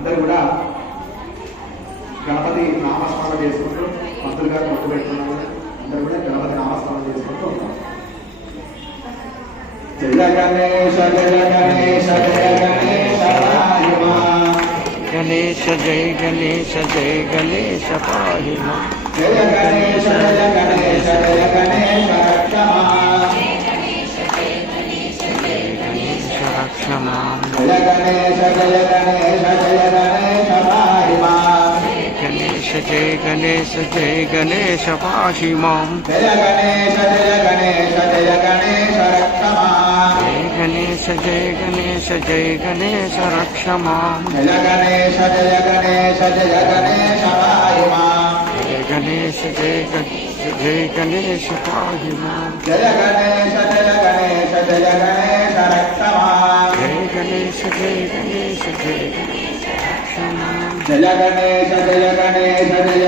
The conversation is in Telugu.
అందరూ కూడా గణపతి నామస్మరణ చేసుకుంటూ మంత్రులు గారు మొట్టు పెట్టుకున్నారు. అందరూ కూడా గణపతి నామస్మరణ చేసుకుంటూ ఉంటాం. జయ గణేశ జయ గణేశ జయ గణేశ పాహి మాం. గణేశ జయ గణేశ జయ గణేశ పాహి మాం. జయ గణేశ జయ గణేశ జయ గణేశ రక్ష మాం. రక్ష మాం. జయ గణేశ జయ గణేశ జయ గణేశ పాహి మాం. గణేశ జయ గణేశ జయ గణేశ పాహి మాం. జయ గణేశ జయ గణేశ జయ గణేశ రక్ష మాం. జయ గణేశ జయ గణేశ జయ గణేశ రక్ష మాం. జయ గణేశ జయ గణేశ జయ గణేశ పాహి మాం. జయ గణేశ జయ గణేశ పాహి మాం. జయ గణేశ జయ గణేశ జయ గణేశ రక్ష మాం. జయ గణేశ జయ గణేశ జయ గణేశ రక్ష మాం. జయ గణేశ జయ గణేశ జయ